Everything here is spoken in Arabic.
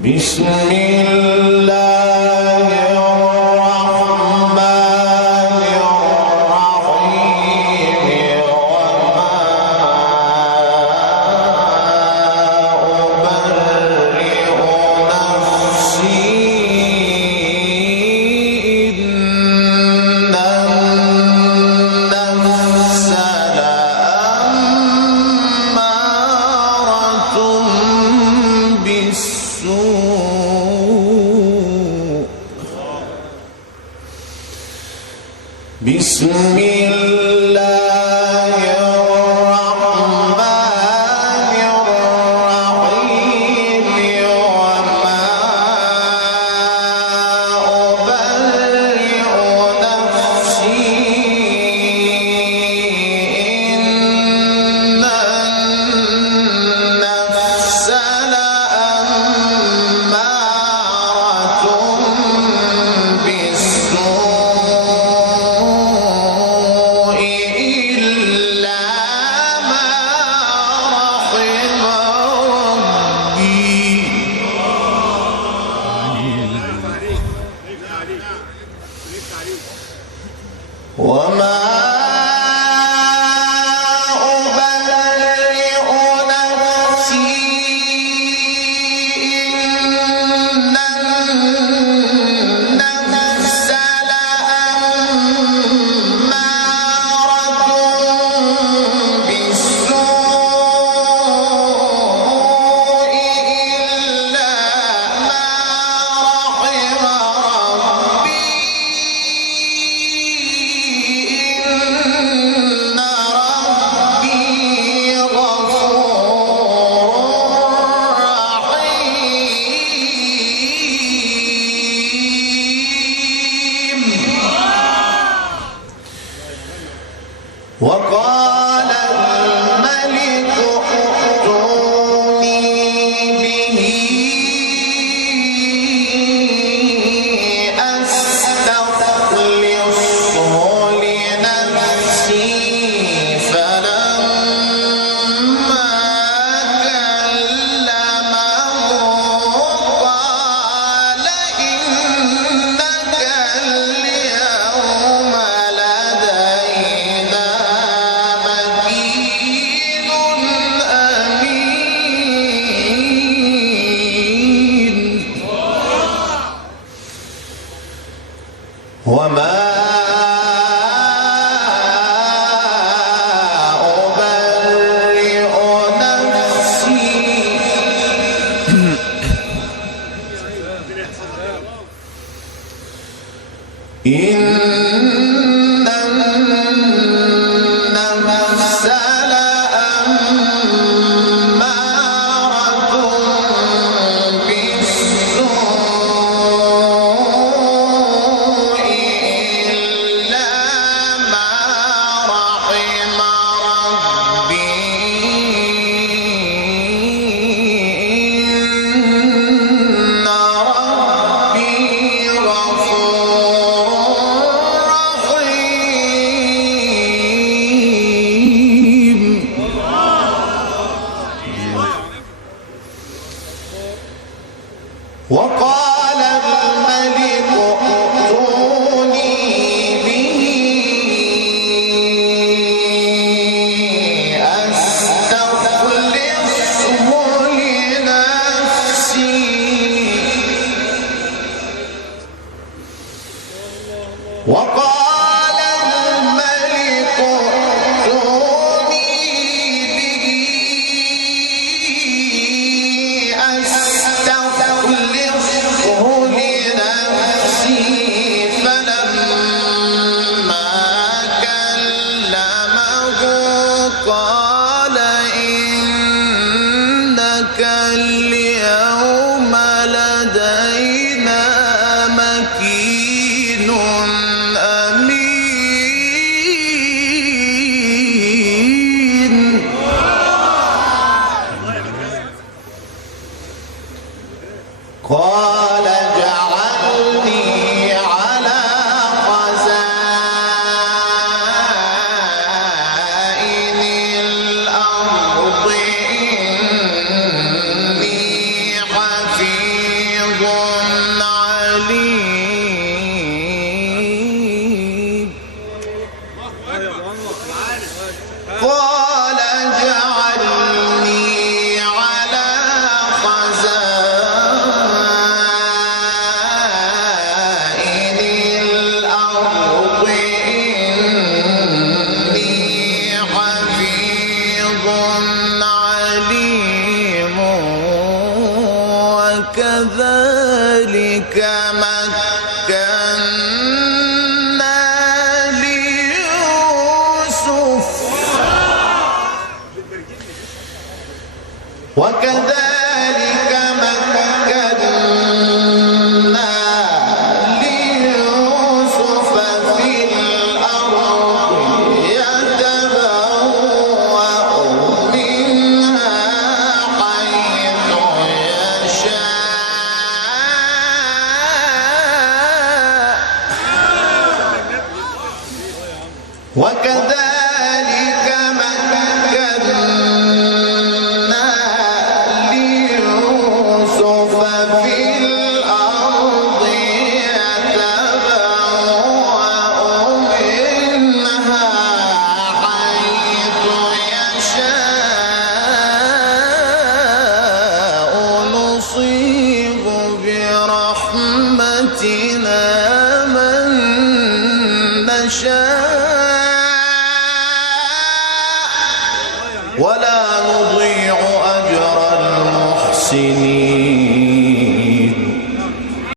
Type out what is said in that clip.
بسم الله الرحمن الرحيم وما أبرئ نفسي إن النفس لأمارة بالسوء بسم الله الرحمن الرحيم وما أبرئ نفسي إن النفس لأمارة بالسوء إلا ما رحم ربي وما أبرئ نفسي إن النفس لأمارة بالسوء إلا ما رحم ربي إن ربي غفور رحيم وقال الملك ائتوني به أستخلصه لنفسي فلما كلمه قال إنك اليوم لدينا مكين أمين وما أبرئ نفسي إن النفس لأمارة بالسوء إلا ما رحم ربي إن ربي غفور رحيم وقال الملك ائتوني به أستخلصه لنفسي وقال الملك ائتوني به أستخلصه لنفسي فلما كلمه قال إنك اليوم لدينا مكين أمين قال اجعلني على خزائن الأرض إني حفيظ وكذلك مكنا ليوسف وكذلك مكنا ليوسف في الأرض يتبوأ منها حيث يشاء وكذلك مكنا ليوسف في الأرض يتبوأ منها حيث يشاء نصيب برحمتنا من نشاء